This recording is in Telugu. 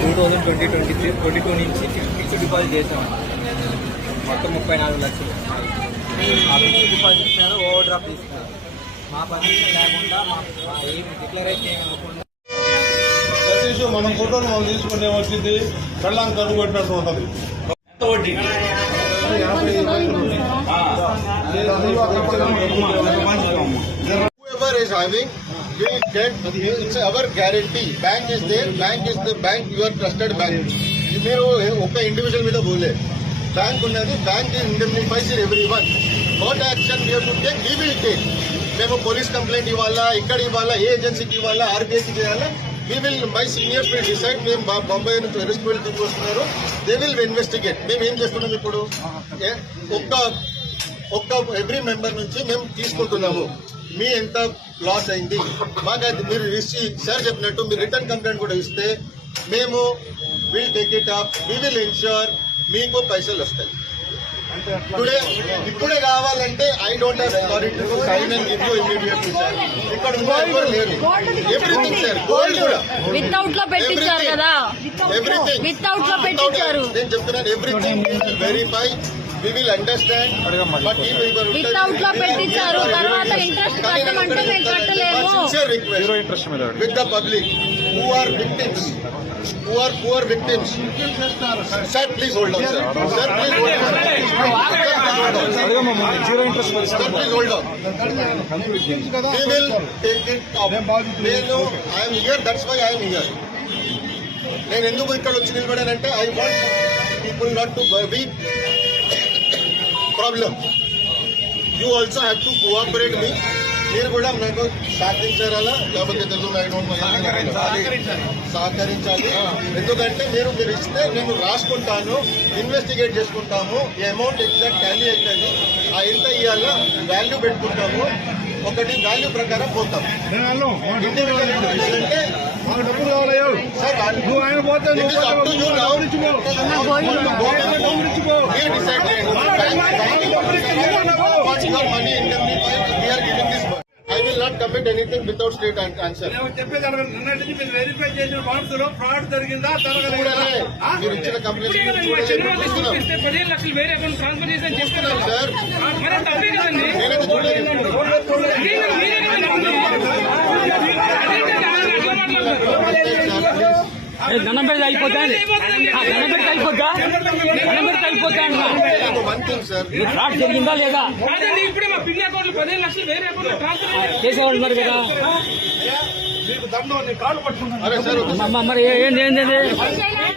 two thousand twenty twenty three twenty two నుంచి ఫిక్స్డ్ డిపాజిట్ చేసాం మొత్తం ముప్పై నాలుగు లక్షలు ఆ ఫిక్స్డ్ డిపాజిట్ మీద ఓవర్ డ్రాఫ్ట్ తీసుకున్నాం మా పర్మిషన్ లేకుండా మా మా ఏం డిక్లరేషన్ ఏమి ఇవ్వకుండా సతీష్ మనం ఫోటోలు మనం తీసుకుంటే వచ్చింది కళ్ళం కరువు కొట్టినట్టు ఉంటుంది ఎంత వడ్డీ యాభై Whoever is having will get, it's our guarantee. Bank is there, bank is the bank, your trusted bank. మీరు ఒక ఇండివిజువల్ మీద పోలే. బ్యాంక్ ఉన్నది. Bank indemnifies everyone what action లేకుంటే to take we will take మేము పోలీస్ కంప్లైంట్ ఇవ్వాలా? ఇక్కడ ఇవ్వాలా? ఏ ఏజెన్సీకి ఇవ్వాలా? ఆర్బీఐకి చేయాలా we will my seniors will decide మేము బొంబాయి నుంచి రెస్పాన్సిబిలిటీ తీసుకొస్తున్నారు దే విల్ ఇన్వెస్టిగేట్ మేము ఏం చేస్తున్నాం ఇప్పుడు? ఒక్క ఒక్క ఎవ్రీ మెంబర్ నుంచి మేము తీసుకుంటున్నాము. మీ ఎంత లాస్ అయింది? మాకు అది మీరు ఇచ్చి సార్ చెప్పినట్టు మీరు రిటర్న్ కంప్లైంట్ కూడా ఇస్తే మేము will take it up we will insure మీకు పైసలు వస్తాయి. టుడే ఇప్పుడే కావాలంటే I don't have authority to sign and give you immediately sir ఇక్కడ ఉన్న ఎవరు లేరు. ఎవ్రీథింగ్ సార్ గోల్డ్ కూడా. వితౌట్లో పెట్టించారు కదా. ఎవ్రీథింగ్ వితౌట్లో పెట్టించారు. నేను చెప్తున్నాను everything verify we will understand but ఈ వితౌట్లో పెట్టించారు తర్వాత ఇంట్రెస్ట్ కట్టమంటే మేము కట్టలేము sincere request with the public who are victims, who are poor victims. Sir, please hold on, sir. Sir, please hold on. Sir, please hold on. We will take it up. నేను I'm here that's why I'm here నేను ఎందుకు ఇక్కడ వచ్చి నిలబడానంటే I want people not to be problem you also have to cooperate మీ మీరు కూడా నాకు సహకరించారా లేకపోతే తెలుగు సహకరించాలి. ఎందుకంటే మీరు మీరు ఇస్తే నేను రాసుకుంటాను ఇన్వెస్టిగేట్ చేసుకుంటాము. ఈ అమౌంట్ ఎగ్జాక్ట్ టాలీ అవుతుంది ఆ ఎంత ఇవ్వాలో వాల్యూ పెట్టుకుంటాము. ఒకటి వాల్యూ ప్రకారం పోతాం. ఇండివిజువల్ ఇండివిజువల్ అంటే? మాకు డబ్బులు కావాలయ్యో సార్ నువ్వు ఆయన పోతే It నువ్వు is up to you now. డబ్బులు ఇచ్చిపో We decide. What's దండం పెడితే అయిపోతా దండం పెడితే అయిపోద్దా? దండం పెడితే అయిపోతా ఫ్రాడ్ జరిగిందా లేదా? కాదండి ఇప్పుడే మా పిల్లి అకౌంట్ పదిహేను లక్షలు వేరే అకౌంట్ ట్రాన్స్ఫర్ చేసి చేసేవాళ్ళు ఉన్నారు కదా. మరి ఏంది ఏంది?